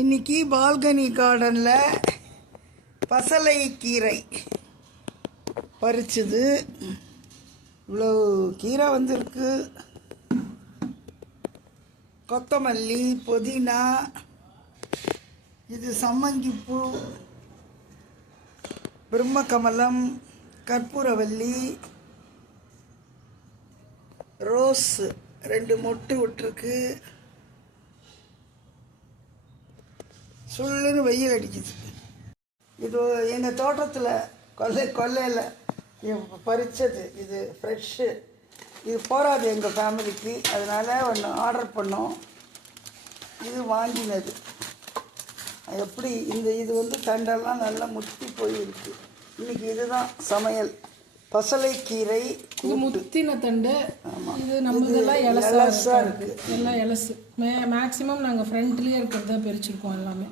இன்னைக்கு பால்கனி கார்டனில் பசலை கீரை பறிச்சது. இவ்வளோ கீரை வந்திருக்கு. கொத்தமல்லி, புதினா, இது சம்மங்கிப்பூ, பிரம்மகமலம், கற்பூரவல்லி, ரோஸ் 2 மொட்டு விட்டுருக்கு. சுள்ளுன்னு வெயில் அடிக்குது. இது எங்கள் தோட்டத்தில் கொல்லையில் பறித்தது. இது ஃப்ரெஷ்ஷு. இது போகாது எங்கள் ஃபேமிலிக்கு, அதனால் ஒன்று ஆர்டர் பண்ணோம். இது வாங்கினது. எப்படி இது வந்து தண்டெல்லாம் நல்லா முத்தி போயிருக்கு. இன்றைக்கி இதுதான் சமையல். பசலைக்கீரை முத்தின தண்டு. இது நம்மளதெல்லாம் எலசாக இருக்குது. எல்லாம் எலசு. மேக்ஸிமம் நாங்கள் ஃப்ரண்ட்லேயே இருக்கிறத பறிச்சிருக்கோம் எல்லாமே.